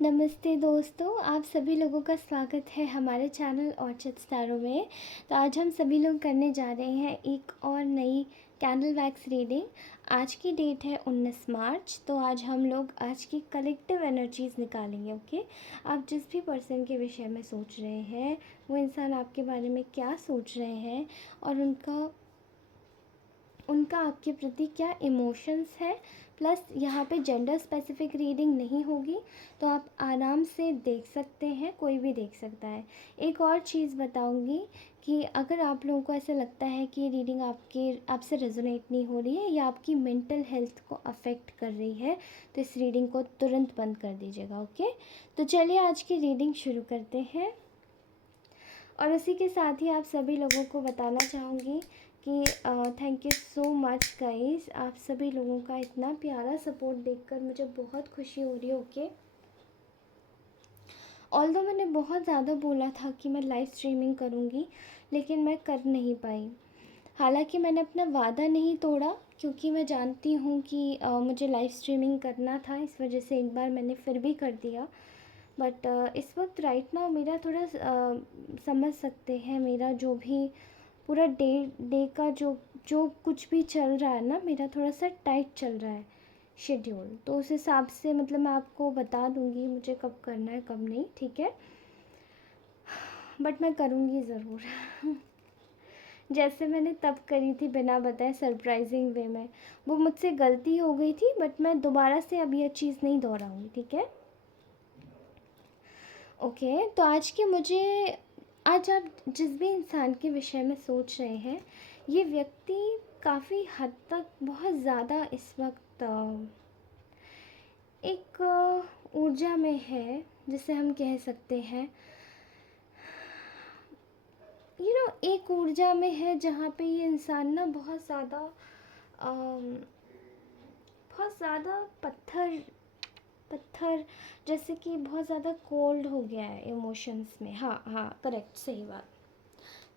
नमस्ते दोस्तों, आप सभी लोगों का स्वागत है हमारे चैनल ऑर्चिड स्टारों में। तो आज हम सभी लोग करने जा रहे हैं एक और नई कैंडल वैक्स रीडिंग। आज की डेट है 19 मार्च। तो आज हम लोग आज की कलेक्टिव एनर्जीज़ निकालेंगे। ओके, आप जिस भी पर्सन के विषय में सोच रहे हैं, वो इंसान आपके बारे में क्या सोच रहे हैं और उनका उनका आपके प्रति क्या इमोशंस है। प्लस यहाँ पे जेंडर स्पेसिफिक रीडिंग नहीं होगी, तो आप आराम से देख सकते हैं, कोई भी देख सकता है। एक और चीज़ बताऊँगी कि अगर आप लोगों को ऐसा लगता है कि ये रीडिंग आपसे रेजोनेट नहीं हो रही है या आपकी मेंटल हेल्थ को अफेक्ट कर रही है, तो इस रीडिंग को तुरंत बंद कर दीजिएगा। ओके, तो चलिए आज की रीडिंग शुरू करते हैं। और उसी के साथ ही आप सभी लोगों को बताना चाहूँगी कि thank you so much guys. आप सभी लोगों का इतना प्यारा सपोर्ट देखकर मुझे बहुत खुशी हो रही है। ओके, ऑल्दो मैंने बहुत ज़्यादा बोला था कि मैं लाइव स्ट्रीमिंग करूँगी, लेकिन मैं कर नहीं पाई। हालांकि मैंने अपना वादा नहीं तोड़ा, क्योंकि मैं जानती हूँ कि मुझे लाइव स्ट्रीमिंग करना था, इस वजह से एक बार मैंने फिर भी कर दिया। बट इस वक्त राइट नाउ मेरा थोड़ा समझ सकते हैं, मेरा जो भी पूरा डे डे का जो जो कुछ भी चल रहा है ना, मेरा थोड़ा सा टाइट चल रहा है शेड्यूल। तो उस हिसाब से मतलब मैं आपको बता दूँगी मुझे कब करना है कब नहीं, ठीक है। बट मैं करूँगी ज़रूर जैसे मैंने तब करी थी बिना बताए सरप्राइजिंग वे में, वो मुझसे गलती हो गई थी। बट मैं दोबारा से अब यह चीज़ नहीं दोहराऊँगी, ठीक है। ओके, तो आज आप जिस भी इंसान के विषय में सोच रहे हैं, ये व्यक्ति काफ़ी हद तक बहुत ज़्यादा इस वक्त एक ऊर्जा में है, जिसे हम कह सकते हैं एक ऊर्जा में है जहाँ पे ये इंसान ना अम, बहुत ज़्यादा पत्थर पत्थर जैसे कि बहुत ज़्यादा कोल्ड हो गया है इमोशंस में। हाँ हाँ, करेक्ट, सही बात,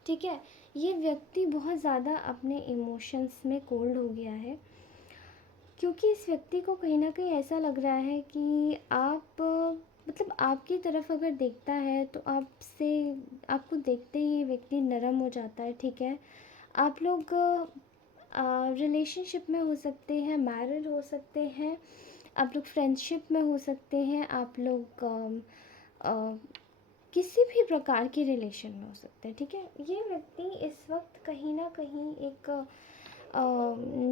ठीक है। ये व्यक्ति बहुत ज़्यादा अपने इमोशंस में कोल्ड हो गया है, क्योंकि इस व्यक्ति को कहीं ना कहीं ऐसा लग रहा है कि आप मतलब आपकी तरफ अगर देखता है तो आपको देखते ही ये व्यक्ति नरम हो जाता है, ठीक है। आप लोग रिलेशनशिप में हो सकते हैं, मैरिड हो सकते हैं, आप लोग फ्रेंडशिप में हो सकते हैं, आप लोग किसी भी प्रकार के रिलेशन में हो सकते हैं, ठीक है। ये व्यक्ति इस वक्त कहीं ना कहीं एक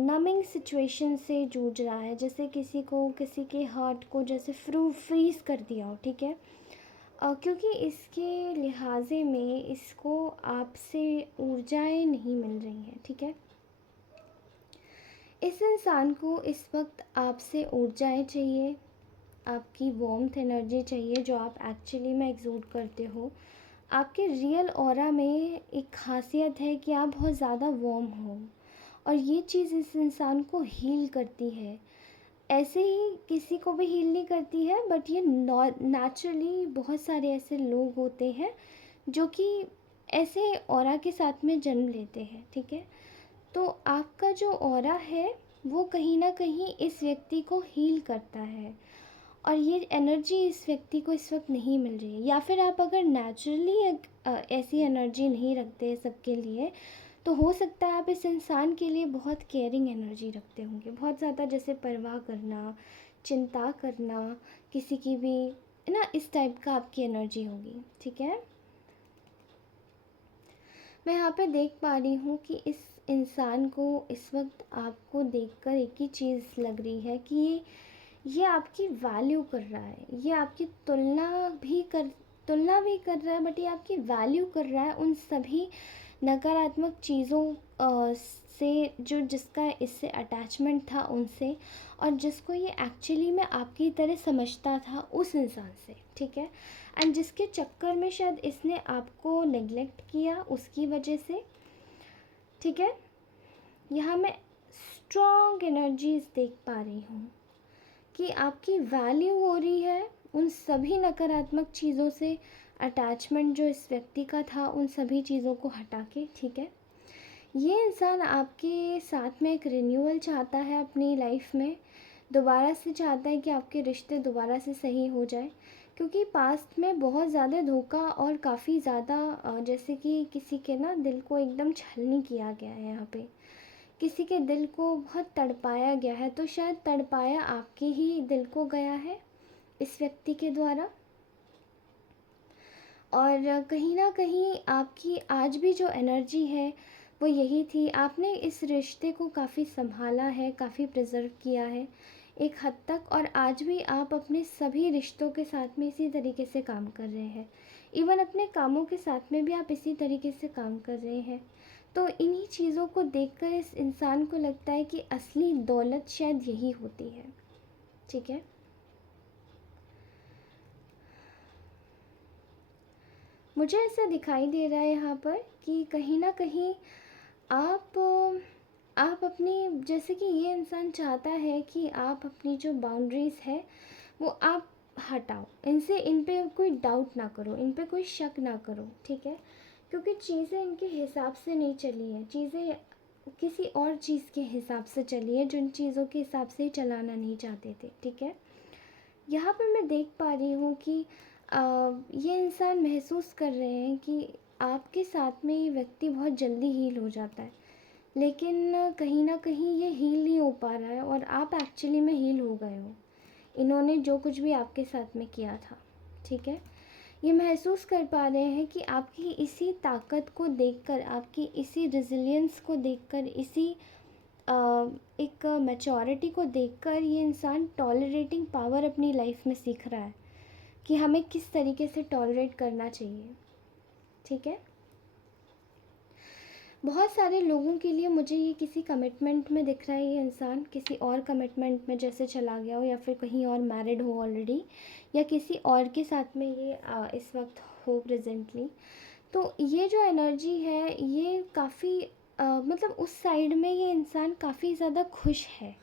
नमिंग सिचुएशन से जूझ रहा है, जैसे किसी के हार्ट को जैसे फ्रीज कर दिया हो, ठीक है। क्योंकि इसके लिहाजे में इसको आपसे ऊर्जाएं नहीं मिल रही हैं, ठीक है। इस इंसान को इस वक्त आपसे ऊर्जाएं चाहिए, आपकी वार्मथ एनर्जी चाहिए जो आप एक्चुअली में एग्जूड करते हो। आपके रियल ऑरा में एक खासियत है कि आप बहुत ज़्यादा वार्म हो, और ये चीज़ इस इंसान को हील करती है। ऐसे ही किसी को भी हील नहीं करती है, बट ये नेचुरली बहुत सारे ऐसे लोग होते हैं जो कि ऐसे ऑरा के साथ में जन्म लेते हैं, ठीक है। तो आपका जो ऑरा है वो कहीं ना कहीं इस व्यक्ति को हील करता है, और ये एनर्जी इस व्यक्ति को इस वक्त नहीं मिल रही है। या फिर आप अगर नेचुरली ऐसी एनर्जी नहीं रखते सबके लिए, तो हो सकता है आप इस इंसान के लिए बहुत केयरिंग एनर्जी रखते होंगे, बहुत ज़्यादा, जैसे परवाह करना, चिंता करना, किसी की भी ना, इस टाइप का आपकी एनर्जी होगी, ठीक है। मैं यहाँ पे देख पा रही हूँ कि इस इंसान को इस वक्त आपको देखकर एक ही चीज़ लग रही है कि ये आपकी वैल्यू कर रहा है, ये आपकी तुलना भी कर रहा है, बट ये आपकी वैल्यू कर रहा है उन सभी नकारात्मक चीज़ों से जो जिसका इससे अटैचमेंट था उनसे, और जिसको ये एक्चुअली में आपकी तरह समझता था उस इंसान से, ठीक है। एंड जिसके चक्कर में शायद इसने आपको नेग्लेक्ट किया उसकी वजह से, ठीक है। यहाँ मैं स्ट्रॉन्ग एनर्जीज देख पा रही हूँ कि आपकी वैल्यू हो रही है उन सभी नकारात्मक चीज़ों से। अटैचमेंट जो इस व्यक्ति का था उन सभी चीज़ों को हटा के, ठीक है। ये इंसान आपके साथ में एक रिन्यूअल चाहता है अपनी लाइफ में, दोबारा से चाहता है कि आपके रिश्ते दोबारा से सही हो जाए, क्योंकि पास्ट में बहुत ज़्यादा धोखा और काफ़ी ज़्यादा जैसे कि किसी के ना दिल को एकदम छलनी किया गया है यहाँ पे, किसी के दिल को बहुत तड़पाया गया है। तो शायद तड़पाया आपके ही दिल को गया है इस व्यक्ति के द्वारा। और कहीं ना कहीं आपकी आज भी जो एनर्जी है वो यही थी। आपने इस रिश्ते को काफ़ी संभाला है, काफ़ी प्रिजर्व किया है एक हद तक, और आज भी आप अपने सभी रिश्तों के साथ में इसी तरीके से काम कर रहे हैं। इवन अपने कामों के साथ में भी आप इसी तरीके से काम कर रहे हैं। तो इन्हीं चीज़ों को देखकर इस इंसान को लगता है कि असली दौलत शायद यही होती है। ठीक है, मुझे ऐसा दिखाई दे रहा है यहाँ पर कि कहीं ना कहीं आप अपनी, जैसे कि ये इंसान चाहता है कि आप अपनी जो बाउंड्रीज़ है वो आप हटाओ, इनसे, इन पे कोई डाउट ना करो, इन पे कोई शक ना करो। ठीक है, क्योंकि चीज़ें इनके हिसाब से नहीं चली हैं, चीज़ें किसी और चीज़ के हिसाब से चली है, जिन चीज़ों के हिसाब से ही चलाना नहीं चाहते थे। ठीक है, यहाँ पर मैं देख पा रही हूँ कि ये इंसान महसूस कर रहे हैं कि आपके साथ में ये व्यक्ति बहुत जल्दी हील हो जाता है, लेकिन कहीं ना कहीं ये हील नहीं हो पा रहा है, और आप एक्चुअली में हील हो गए हो इन्होंने जो कुछ भी आपके साथ में किया था। ठीक है, ये महसूस कर पा रहे हैं कि आपकी इसी ताकत को देखकर, आपकी इसी रेजिलियंस को देखकर, इसी एक मैच्योरिटी को देखकर ये इंसान टॉलरेटिंग पावर अपनी लाइफ में सीख रहा है कि हमें किस तरीके से टॉलरेट करना चाहिए। ठीक है, बहुत सारे लोगों के लिए मुझे ये किसी कमिटमेंट में दिख रहा है, ये इंसान किसी और कमिटमेंट में जैसे चला गया हो, या फिर कहीं और मैरिड हो ऑलरेडी, या किसी और के साथ में ये इस वक्त हो प्रेजेंटली। तो ये जो एनर्जी है ये काफ़ी मतलब उस साइड में ये इंसान काफ़ी ज़्यादा खुश है।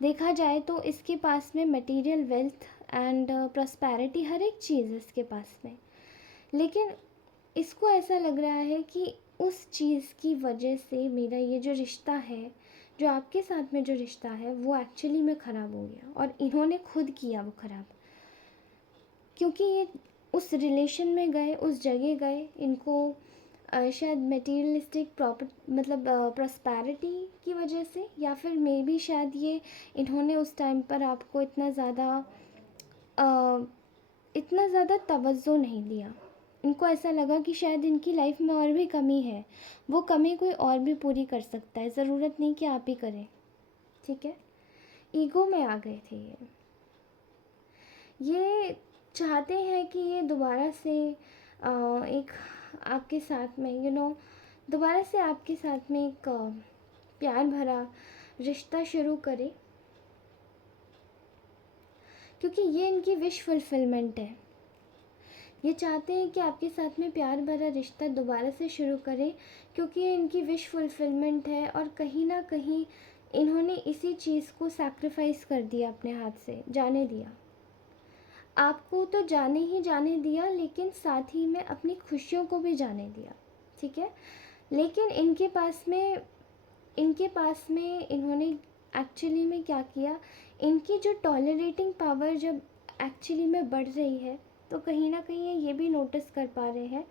देखा जाए तो इसके पास में मटेरियल वेल्थ एंड प्रॉस्पेरिटी, हर एक चीज़ इसके पास में, लेकिन इसको ऐसा लग रहा है कि उस चीज़ की वजह से मेरा ये जो रिश्ता है, जो आपके साथ में जो रिश्ता है, वो एक्चुअली में ख़राब हो गया, और इन्होंने खुद किया वो ख़राब, क्योंकि ये उस रिलेशन में गए, उस जगह गए, इनको शायद मटेरियलिस्टिक प्रॉपर मतलब प्रॉस्पेरिटी की वजह से, या फिर मे बी शायद ये इन्होंने उस टाइम पर आपको इतना ज़्यादा तवज्जो नहीं दिया। इनको ऐसा लगा कि शायद इनकी लाइफ में और भी कमी है, वो कमी कोई और भी पूरी कर सकता है, ज़रूरत नहीं कि आप ही करें। ठीक है, ईगो में आ गए थे ये चाहते हैं कि ये दोबारा से एक आपके साथ में दोबारा से आपके साथ में एक प्यार भरा रिश्ता शुरू करे, क्योंकि ये इनकी विश फुलफिलमेंट है। ये चाहते हैं कि आपके साथ में प्यार भरा रिश्ता दोबारा से शुरू करें, क्योंकि ये इनकी विश फुलफिलमेंट है, और कहीं ना कहीं इन्होंने इसी चीज़ को सैक्रिफाइस कर दिया, अपने हाथ से जाने दिया। आपको तो जाने ही जाने दिया, लेकिन साथ ही में अपनी खुशियों को भी जाने दिया। ठीक है, लेकिन इनके पास में इन्होंने एक्चुअली में क्या किया, इनकी जो टॉलरेटिंग पावर जब एक्चुअली में बढ़ रही है, तो कहीं ना कहीं ये भी नोटिस कर पा रहे हैं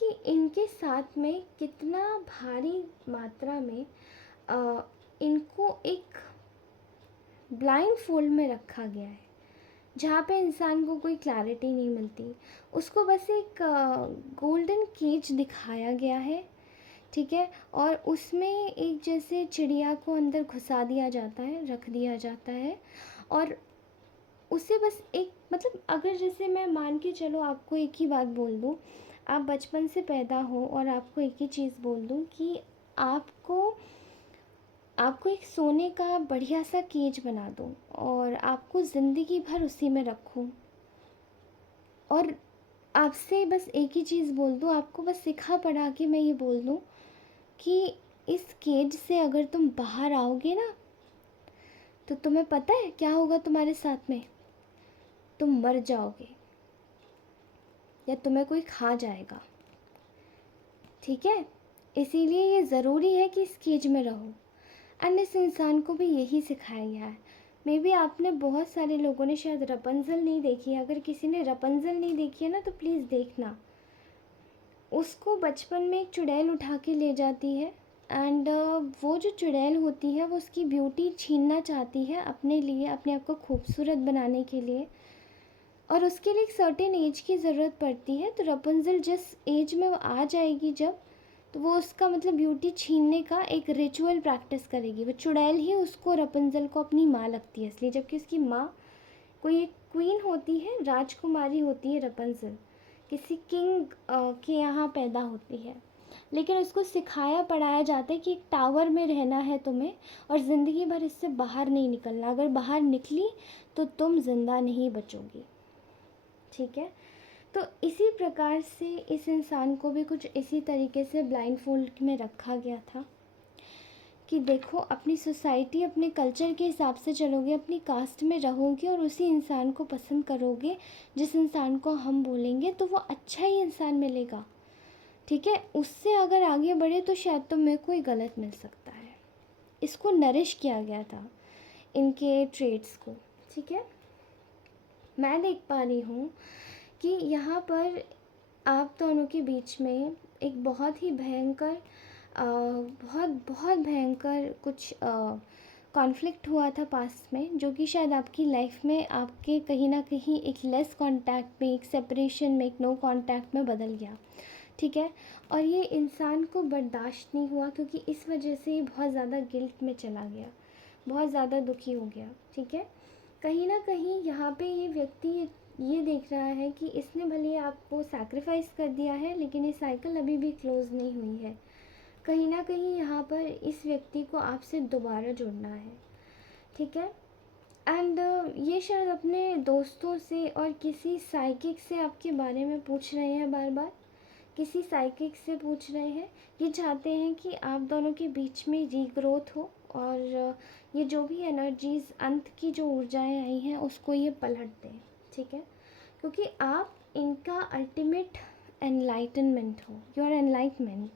कि इनके साथ में कितना भारी मात्रा में इनको एक ब्लाइंड फोल्ड में रखा गया है, जहाँ पे इंसान को कोई क्लैरिटी नहीं मिलती, उसको बस एक गोल्डन केज दिखाया गया है। ठीक है, और उसमें एक जैसे चिड़िया को अंदर घुसा दिया जाता है, रख दिया जाता है, और उसे बस एक मतलब, अगर जैसे मैं मान के चलो आपको एक ही बात बोल दूँ, आप बचपन से पैदा हो और आपको एक ही चीज़ बोल दूँ कि आपको आपको एक सोने का बढ़िया सा केज बना दूँ, और आपको ज़िंदगी भर उसी में रखूँ, और आपसे बस एक ही चीज़ बोल दूँ, आपको बस सिखा पढ़ा के मैं ये बोल दूँ कि इस केज से अगर तुम बाहर आओगे ना, तो तुम्हें पता है क्या होगा तुम्हारे साथ में? तुम मर जाओगे, या तुम्हें कोई खा जाएगा। ठीक है, इसीलिए ये ज़रूरी है कि इस केज में रहो। एंड इस इंसान को भी यही सिखाया गया है। मे बी आपने बहुत सारे लोगों ने शायद रपंजल नहीं देखी है। अगर किसी ने रपंजल नहीं देखी है ना तो प्लीज़ देखना। उसको बचपन में एक चुड़ैल उठा के ले जाती है एंड वो जो चुड़ैल होती है वो उसकी ब्यूटी छीनना चाहती है अपने लिए, अपने आप को खूबसूरत बनाने के लिए, और उसके लिए एक सर्टेन एज की ज़रूरत पड़ती है। तो रपुंज़ल जिस एज में वो आ जाएगी जब, तो वो उसका मतलब ब्यूटी छीनने का एक रिचुअल प्रैक्टिस करेगी। वो चुड़ैल ही उसको, रपुंज़ल को अपनी माँ लगती है इसलिए, जबकि उसकी माँ कोई एक क्वीन होती है, राजकुमारी होती है रपुंज़ल, किसी किंग के यहाँ पैदा होती है। लेकिन उसको सिखाया पढ़ाया जाता है कि एक टावर में रहना है तुम्हें और ज़िंदगी भर इससे बाहर नहीं निकलना। अगर बाहर निकली तो तुम ज़िंदा नहीं बचोगी। ठीक है, तो इसी प्रकार से इस इंसान को भी कुछ इसी तरीके से ब्लाइंड फोल्ड में रखा गया था कि देखो, अपनी सोसाइटी, अपने कल्चर के हिसाब से चलोगे, अपनी कास्ट में रहोगे और उसी इंसान को पसंद करोगे जिस इंसान को हम बोलेंगे, तो वो अच्छा ही इंसान मिलेगा। ठीक है, उससे अगर आगे बढ़े तो शायद तुम्हें कोई गलत मिल सकता है। इसको नरिश किया गया था, इनके ट्रेड्स को। ठीक है, मैं देख पा रही हूँ कि यहाँ पर आप दोनों के बीच में एक बहुत ही भयंकर बहुत बहुत भयंकर कुछ कॉन्फ्लिक्ट हुआ था पास्ट में, जो कि शायद आपकी लाइफ में आपके कहीं ना कहीं एक लेस कांटेक्ट में, एक सेपरेशन में, एक नो कांटेक्ट में बदल गया। ठीक है, और ये इंसान को बर्दाश्त नहीं हुआ क्योंकि इस वजह से ये बहुत ज़्यादा गिल्ट में चला गया, बहुत ज़्यादा दुखी हो गया। ठीक है, कहीं ना कहीं यहाँ पे ये व्यक्ति ये देख रहा है कि इसने भले आपको सैक्रिफाइस कर दिया है लेकिन ये साइकिल अभी भी क्लोज़ नहीं हुई है। कहीं ना कहीं यहाँ पर इस व्यक्ति को आपसे दोबारा जुड़ना है। ठीक है, एंड ये शायद अपने दोस्तों से और किसी साइकिक से आपके बारे में पूछ रहे हैं, बार बार किसी साइकिक से पूछ रहे हैं। ये चाहते हैं कि आप दोनों के बीच में रीग्रोथ हो और ये जो भी एनर्जीज़, अंत की जो ऊर्जाएं आई हैं, उसको ये पलट दें। ठीक है, क्योंकि आप इनका अल्टीमेट एनलाइटनमेंट हो, योर एनलाइटमेंट।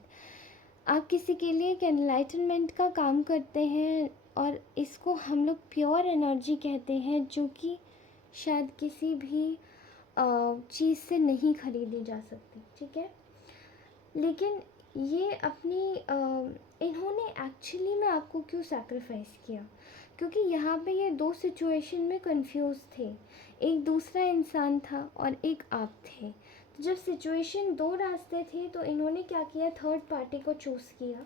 आप किसी के लिए एक एनलाइटनमेंट का काम करते हैं और इसको हम लोग प्योर एनर्जी कहते हैं, जो कि शायद किसी भी चीज़ से नहीं खरीदी जा सकती। ठीक है, लेकिन ये अपनी इन्होंने एक्चुअली में आपको क्यों सैक्रिफाइस किया? क्योंकि यहाँ पे ये दो सिचुएशन में कंफ्यूज थे, एक दूसरा इंसान था और एक आप थे। तो जब सिचुएशन दो रास्ते थे तो इन्होंने क्या किया, थर्ड पार्टी को चूज़ किया,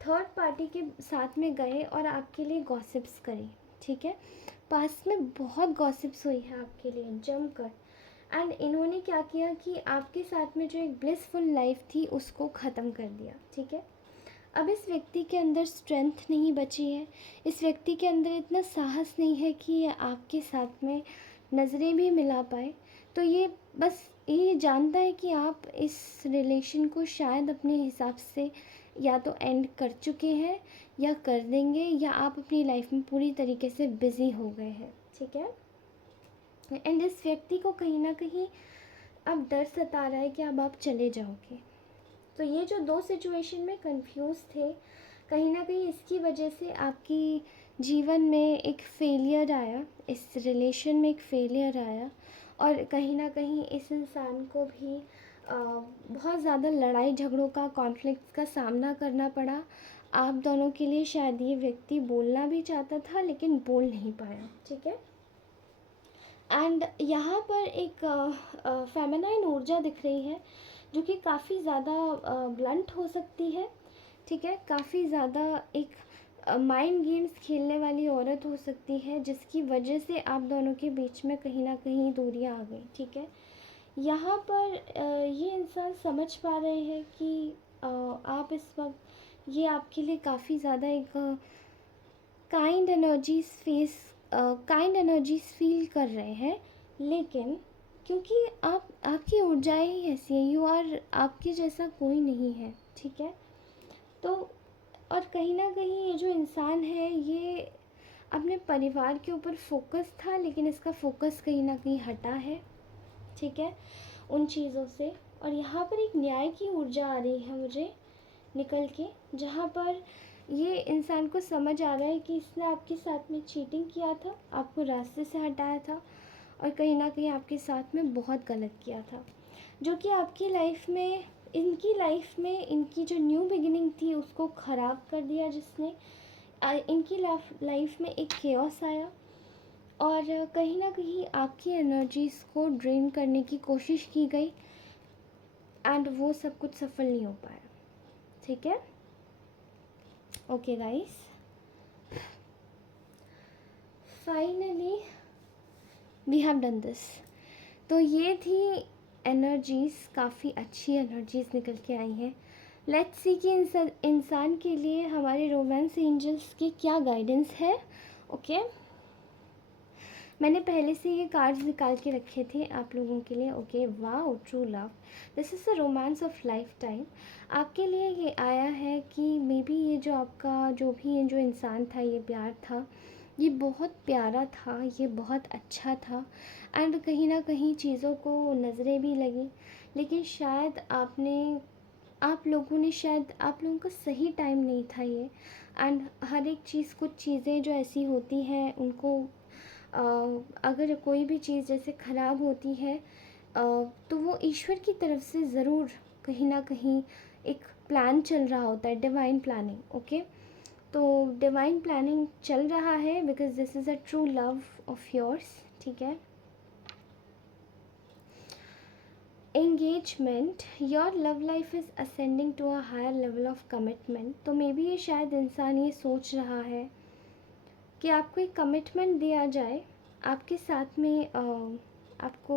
थर्ड पार्टी के साथ में गए और आपके लिए गॉसिप्स करी। ठीक है, पास में बहुत गॉसिप्स हुई है आपके लिए जमकर, एंड इन्होंने क्या किया कि आपके साथ में जो एक ब्लिसफुल लाइफ थी उसको ख़त्म कर दिया। ठीक है, अब इस व्यक्ति के अंदर स्ट्रेंथ नहीं बची है, इस व्यक्ति के अंदर इतना साहस नहीं है कि ये आपके साथ में नज़रें भी मिला पाए। तो ये बस ये जानता है कि आप इस रिलेशन को शायद अपने हिसाब से या तो एंड कर चुके हैं या कर देंगे, या आप अपनी लाइफ में पूरी तरीके से बिज़ी हो गए हैं। ठीक है, एंड इस व्यक्ति को कहीं ना कहीं अब डर सता रहा है कि अब आप चले जाओगे। तो ये जो दो सिचुएशन में कंफ्यूज थे, कहीं ना कहीं इसकी वजह से आपकी जीवन में एक फेलियर आया, इस रिलेशन में एक फेलियर आया, और कहीं ना कहीं इस इंसान को भी बहुत ज़्यादा लड़ाई झगड़ों का, कॉन्फ्लिक्ट्स का सामना करना पड़ा। आप दोनों के लिए शायद ये व्यक्ति बोलना भी चाहता था लेकिन बोल नहीं पाया। ठीक है, एंड यहाँ पर एक फेमिनाइन ऊर्जा दिख रही है जो कि काफ़ी ज़्यादा ब्लंट हो सकती है। ठीक है, काफ़ी ज़्यादा एक माइंड गेम्स खेलने वाली औरत हो सकती है, जिसकी वजह से आप दोनों के बीच में कहीं ना कहीं दूरियां आ गई। ठीक है, यहाँ पर ये इंसान समझ पा रहे हैं कि आप इस वक्त, ये आपके लिए काफ़ी ज़्यादा एक काइंड एनर्जीज फील कर रहे हैं, लेकिन क्योंकि आपकी ऊर्जाएं ही ऐसी हैं, यू आर, आपके जैसा कोई नहीं है। ठीक है, तो और कहीं ना कहीं ये जो इंसान है ये अपने परिवार के ऊपर फोकस था, लेकिन इसका फोकस कहीं ना कहीं हटा है। ठीक है, उन चीज़ों से। और यहाँ पर एक न्याय की ऊर्जा आ रही है मुझे निकल के, जहाँ पर ये इंसान को समझ आ रहा है कि इसने आपके साथ में चीटिंग किया था, आपको रास्ते से हटाया था और कहीं ना कहीं आपके साथ में बहुत गलत किया था, जो कि आपकी लाइफ में, इनकी लाइफ में इनकी जो न्यू बिगिनिंग थी उसको ख़राब कर दिया जिसने। इनकी लाइफ में एक केओस आया और कहीं ना कहीं आपकी एनर्जीज़ को ड्रेन करने की कोशिश की गई एंड वो सब कुछ सफल नहीं हो पाया। ठीक है, okay guys, finally we have done this. तो ये थी एनर्जीज़, काफ़ी अच्छी एनर्जीज़ निकल के आई हैं। लेट्स सी कि इंसान के लिए हमारे रोमांस एंजल्स की क्या गाइडेंस है। ओके, मैंने पहले से ये कार्ड्स निकाल के रखे थे आप लोगों के लिए। Okay, wow, true love, this is the romance of life time. आपके लिए ये आया है कि मे बी ये जो आपका जो भी ये जो इंसान था, ये प्यार था, ये बहुत प्यारा था, ये बहुत अच्छा था एंड कहीं ना कहीं चीज़ों को नज़रें भी लगी, लेकिन शायद आप लोगों ने शायद आप लोगों का सही टाइम नहीं था ये। एंड हर एक चीज़, कुछ चीज़ें जो ऐसी होती हैं उनको अगर कोई भी चीज़ जैसे ख़राब होती है तो वो ईश्वर की तरफ से ज़रूर कहीं ना कहीं एक प्लान चल रहा होता है, डिवाइन प्लानिंग। ओके, तो डिवाइन प्लानिंग चल रहा है because this is a true love of yours. ठीक है, engagement, your love life is ascending to a higher level of commitment. तो मे बी ये शायद इंसान ये सोच रहा है कि आपको एक कमिटमेंट दिया जाए, आपके साथ में आपको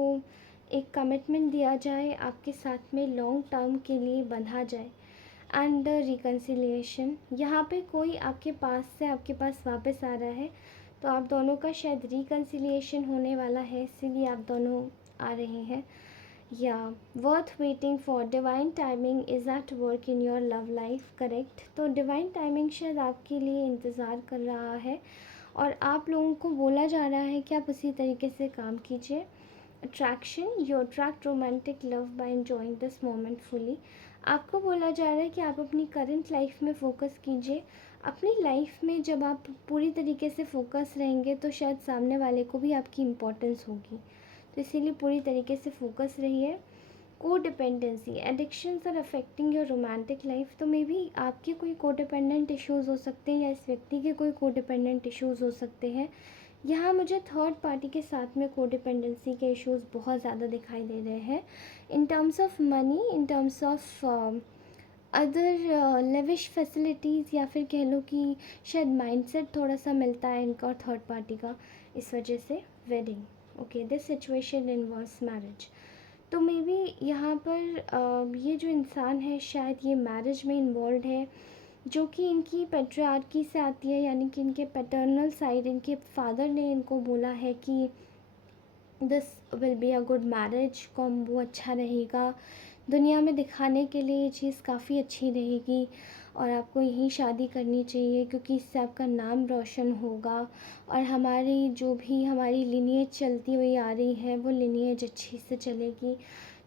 एक कमिटमेंट दिया जाए, आपके साथ में लॉन्ग टर्म के लिए बंधा जाए एंड रिकन्सिलिएशन। यहाँ पे कोई आपके पास से आपके पास वापस आ रहा है, तो आप दोनों का शायद रिकन्सिलिएशन होने वाला है, इसीलिए आप दोनों आ रहे हैं। या worth waiting for, divine timing is at work in your love life. Correct, तो डिवाइन टाइमिंग शायद आपके लिए इंतज़ार कर रहा है और आप लोगों को बोला जा रहा है कि आप उसी तरीके से काम कीजिए। Attraction, you attract romantic love by enjoying this moment fully. आपको बोला जा रहा है कि आप अपनी करंट लाइफ में फ़ोकस कीजिए। अपनी लाइफ में जब आप पूरी तरीके से फ़ोकस रहेंगे तो शायद सामने वाले को भी आपकी इम्पोर्टेंस होगी, तो इसीलिए पूरी तरीके से फ़ोकस रहिए। Codependency, addictions are affecting your romantic life. तो मे बी आपके कोई को डिपेंडेंट इश्यूज़ हो सकते हैं या इस व्यक्ति के कोई को डिपेंडेंट इश्यूज़ हो सकते हैं। यहाँ मुझे थर्ड पार्टी के साथ में को डिपेंडेंसी के इश्यूज़ बहुत ज़्यादा दिखाई दे रहे हैं in terms of money, in terms of other lavish facilities, या फिर कह लो कि शायद माइंडसेट थोड़ा सा मिलता है इनका और थर्ड पार्टी का, इस वजह से wedding. Okay, this situation involves marriage. तो मे बी यहाँ पर ये जो इंसान है शायद ये मैरिज में इन्वॉल्व है, जो कि इनकी पैट्रियार्की से आती है, यानी कि इनके पैटर्नल साइड, इनके फादर ने इनको बोला है कि this will be a good marriage, combo अच्छा रहेगा, दुनिया में दिखाने के लिए ये चीज़ काफ़ी अच्छी रहेगी और आपको यहीं शादी करनी चाहिए क्योंकि इससे आपका नाम रोशन होगा और हमारी जो भी हमारी लिनिएज चलती हुई आ रही है वो लिनिएज अच्छी से चलेगी।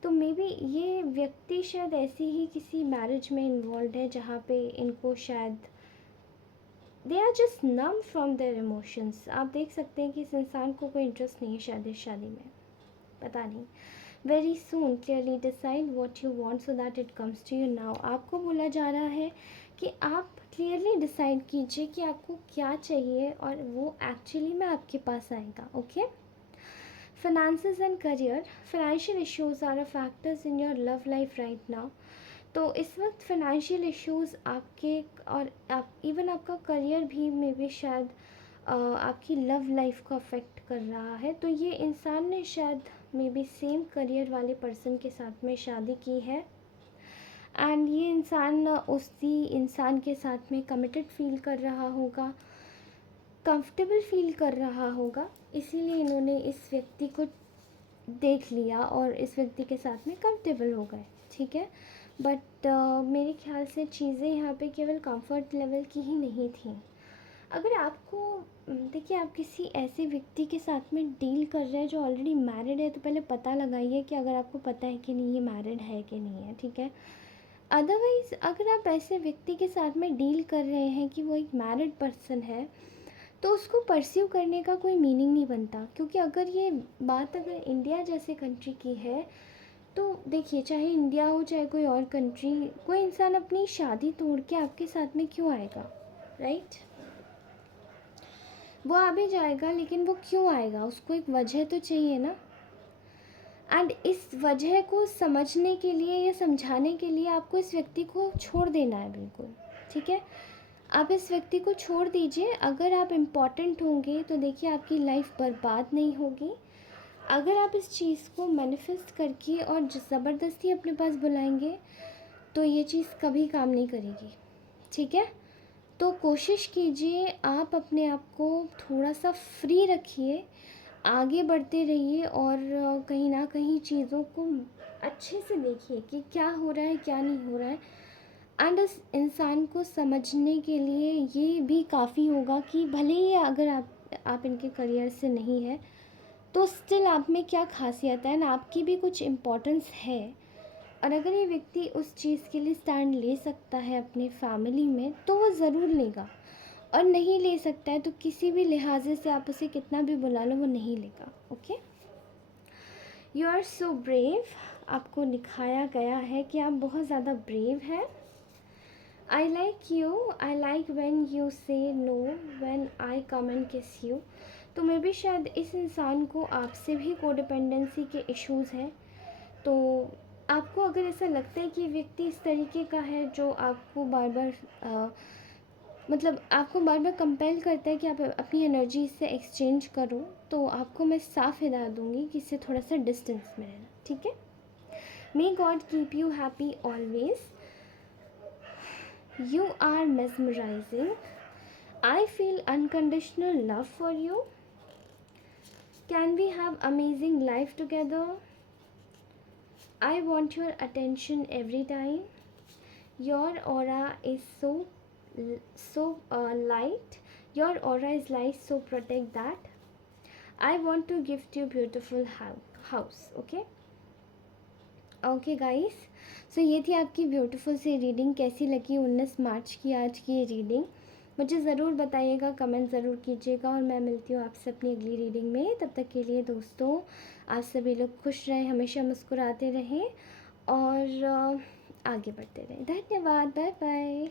तो मे बी ये व्यक्ति शायद ऐसे ही किसी मैरिज में इन्वॉल्व है जहाँ पे इनको शायद they are just numb from their emotions. आप देख सकते हैं कि इस इंसान को कोई इंटरेस्ट नहीं है शायद इस शादी में, पता नहीं। Very soon clearly decide what you want so that it comes to you now. आपको बोला जा रहा है कि आप क्लियरली डिसाइड कीजिए कि आपको क्या चाहिए और वो एक्चुअली में आपके पास आएगा। Okay, finances and career, financial issues are a factors in your love life right now। तो इस वक्त फाइनेंशियल इश्यूज़ आपके और आप इवन आपका करियर भी में भी शायद आपकी लव लाइफ को अफेक्ट कर रहा है। तो ये इंसान ने शायद मे बी सेम करियर वाले पर्सन के साथ में शादी की है एंड ये इंसान उसी इंसान के साथ में कमिटेड फील कर रहा होगा, कंफर्टेबल फील कर रहा होगा, इसीलिए इन्होंने इस व्यक्ति को देख लिया और इस व्यक्ति के साथ में कंफर्टेबल हो गए। ठीक है, बट मेरे ख्याल से चीज़ें यहाँ पे केवल कंफर्ट लेवल की ही नहीं थी। अगर आपको देखिए, आप किसी ऐसे व्यक्ति के साथ में डील कर रहे हैं जो ऑलरेडी मैरिड है, तो पहले पता लगाइए कि अगर आपको पता है कि नहीं ये मैरिड है कि नहीं है। ठीक है, अदरवाइज़ अगर आप ऐसे व्यक्ति के साथ में डील कर रहे हैं कि वो एक मैरिड पर्सन है, तो उसको परस्यू करने का कोई मीनिंग नहीं बनता। क्योंकि अगर ये बात अगर इंडिया जैसे कंट्री की है, तो देखिए, चाहे इंडिया हो चाहे कोई और कंट्री, कोई इंसान अपनी शादी तोड़ के आपके साथ में क्यों आएगा, राइट? वो आ भी जाएगा, लेकिन वो क्यों आएगा, उसको एक वजह तो चाहिए ना। एंड इस वजह को समझने के लिए या समझाने के लिए आपको इस व्यक्ति को छोड़ देना है, बिल्कुल ठीक है। आप इस व्यक्ति को छोड़ दीजिए। अगर आप इम्पॉर्टेंट होंगे तो देखिए आपकी लाइफ बर्बाद नहीं होगी। अगर आप इस चीज़ को मैनिफेस्ट करके और ज़बरदस्ती अपने पास बुलाएंगे तो ये चीज़ कभी काम नहीं करेगी, ठीक है। तो कोशिश कीजिए, आप अपने आप को थोड़ा सा फ्री रखिए, आगे बढ़ते रहिए और कहीं ना कहीं चीज़ों को अच्छे से देखिए कि क्या हो रहा है क्या नहीं हो रहा है। एंड उस इंसान को समझने के लिए ये भी काफ़ी होगा कि भले ही अगर आप इनके करियर से नहीं है, तो स्टिल आप में क्या खासियत है ना, आपकी भी कुछ इम्पोर्टेंस है। और अगर ये व्यक्ति उस चीज़ के लिए स्टैंड ले सकता है अपने फैमिली में, तो वो ज़रूर लेगा। और नहीं ले सकता है तो किसी भी लिहाजे से आप उसे कितना भी बुला लो, वो नहीं लेगा। Okay, you are so brave. आपको दिखाया गया है कि आप बहुत ज़्यादा ब्रेव हैं। I like you, I like when you say no when I come and kiss you. तो मे भी शायद इस इंसान को आपसे भी कोडिपेंडेंसी के इश्यूज़ हैं। तो आपको अगर ऐसा लगता है कि व्यक्ति इस तरीके का है जो आपको बार बार मतलब आपको बार बार कंपेल करता है कि आप अपनी एनर्जी से एक्सचेंज करो, तो आपको मैं साफ हिदायत दूंगी कि इससे थोड़ा सा डिस्टेंस में रहना, ठीक है। May god keep you happy always. You are mesmerizing. I feel unconditional love for you. Can we have amazing life together? I want your attention every time. Your aura is so light. Your aura is light, so protect that. I want to gift you beautiful house. Okay guys, सो ये थी आपकी beautiful सी reading. कैसी लगी 19 मार्च की आज की ये reading, मुझे ज़रूर बताइएगा, कमेंट ज़रूर कीजिएगा। और मैं मिलती हूँ आपसे अपनी अगली रीडिंग में। तब तक के लिए दोस्तों, आप सभी लोग खुश रहें, हमेशा मुस्कुराते रहें और आगे बढ़ते रहें। धन्यवाद, बाय बाय।